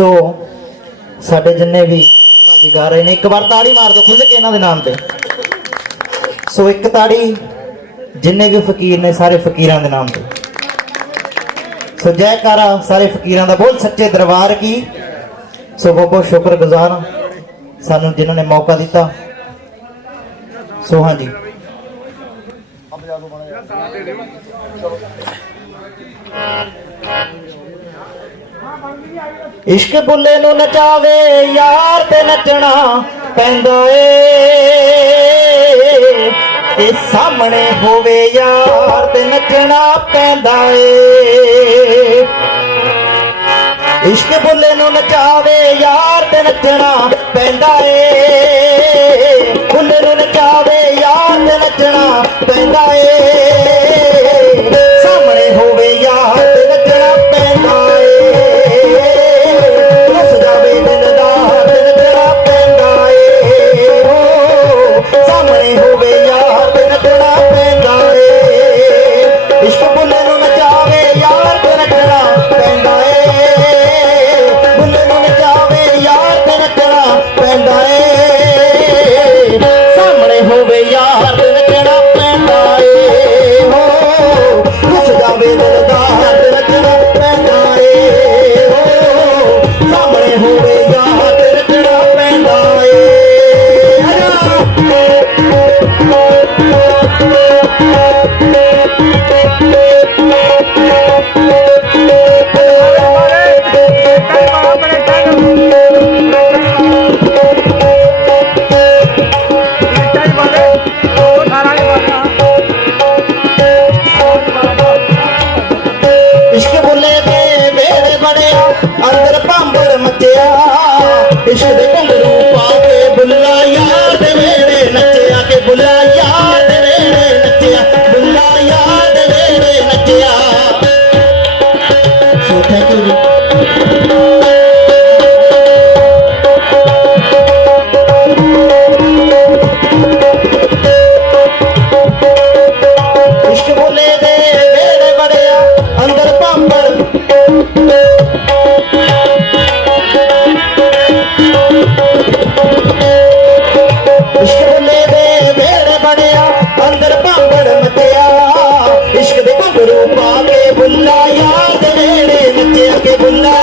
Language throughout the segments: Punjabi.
ਸੋ ਸਾਡੇ ਜਿੰਨੇ ਵੀ ਭਾਜੀ ਗਾ ਰਹੇ ਨੇ, ਇੱਕ ਵਾਰ ਤਾੜੀ ਮਾਰ ਦਿਓ ਖੁੱਲ ਕੇ ਇਹਨਾਂ ਦੇ ਨਾਮ ਤੇ। ਸੋ ਇੱਕ ਤਾੜੀ, ਜਿੰਨੇ ਵੀ ਫਕੀਰ ਨੇ, ਸਾਰੇ ਫਕੀਰਾਂ ਦੇ ਨਾਮ ਤੇ। ਸੋ ਜੈਕਾਰਾ, ਸਾਰੇ ਫਕੀਰਾਂ ਦਾ ਬੋਲ ਸੱਚੇ ਦਰਬਾਰ ਕੀ। ਸੋ ਬਹੁਤ ਬਹੁਤ ਸ਼ੁਕਰਗੁਜ਼ਾਰ ਸਾਨੂੰ ਜਿਨ੍ਹਾਂ ਨੇ ਮੌਕਾ ਦਿੱਤਾ। ਸੋ ਹਾਂਜੀ। ਇਸ਼ਕ ਬੁੱਲੇ ਨੂੰ ਨਚਾਵੇ, ਯਾਰ ਤੇ ਨੱਚਣਾ ਪੈਂਦਾ ਏ। ਤੇ ਸਾਹਮਣੇ ਹੋਵੇ ਯਾਰ ਤੇ ਨੱਚਣਾ ਪੈਂਦਾ ਏ। ਇਸ਼ਕ ਬੁੱਲੇ ਨੂੰ ਨਚਾਵੇ, ਯਾਰ ਤੇ ਨੱਚਣਾ ਪੈਂਦਾ ਏ। ਬੁੱਲੇ ਨੂੰ ਨਚਾਵੇ, ਯਾਰ ਤੇ ਨੱਚਣਾ ਪੈਂਦਾ ਏ। ਇਸ਼ਕ అభిబుల్లా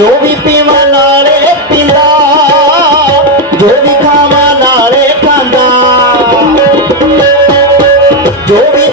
যদি পিমা না রে পিলা যদি খামা না রে খান্দা যদি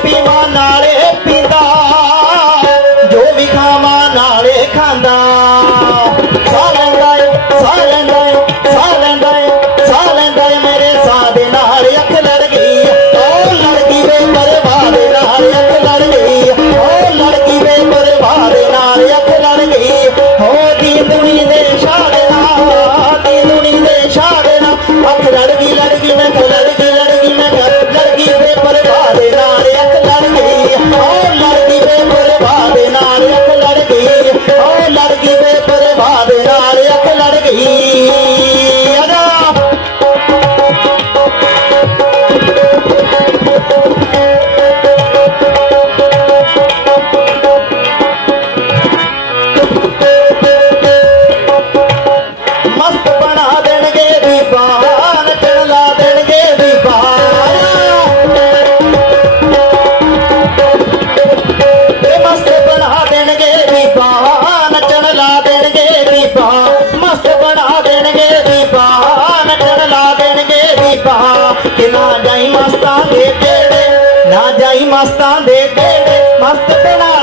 ਮਸਤਾਂ ਦੇ ਬੇੜੇ ਮਸਤ ਬਣਾ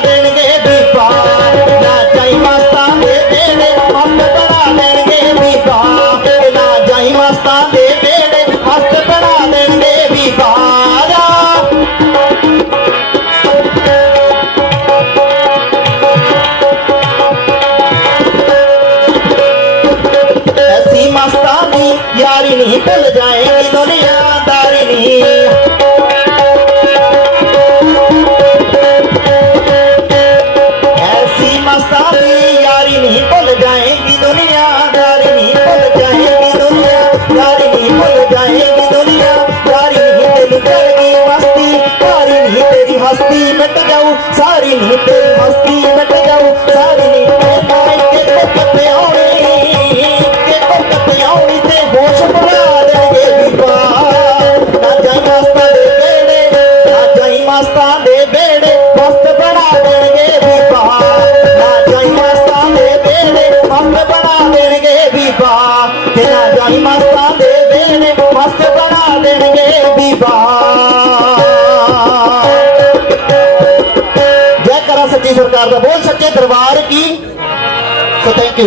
ਜੈ ਕਰਾ ਸੱਚੀ ਸਰਕਾਰ ਦਾ ਬੋਲ ਸੱਚੇ ਦਰਬਾਰ ਕੀ? So thank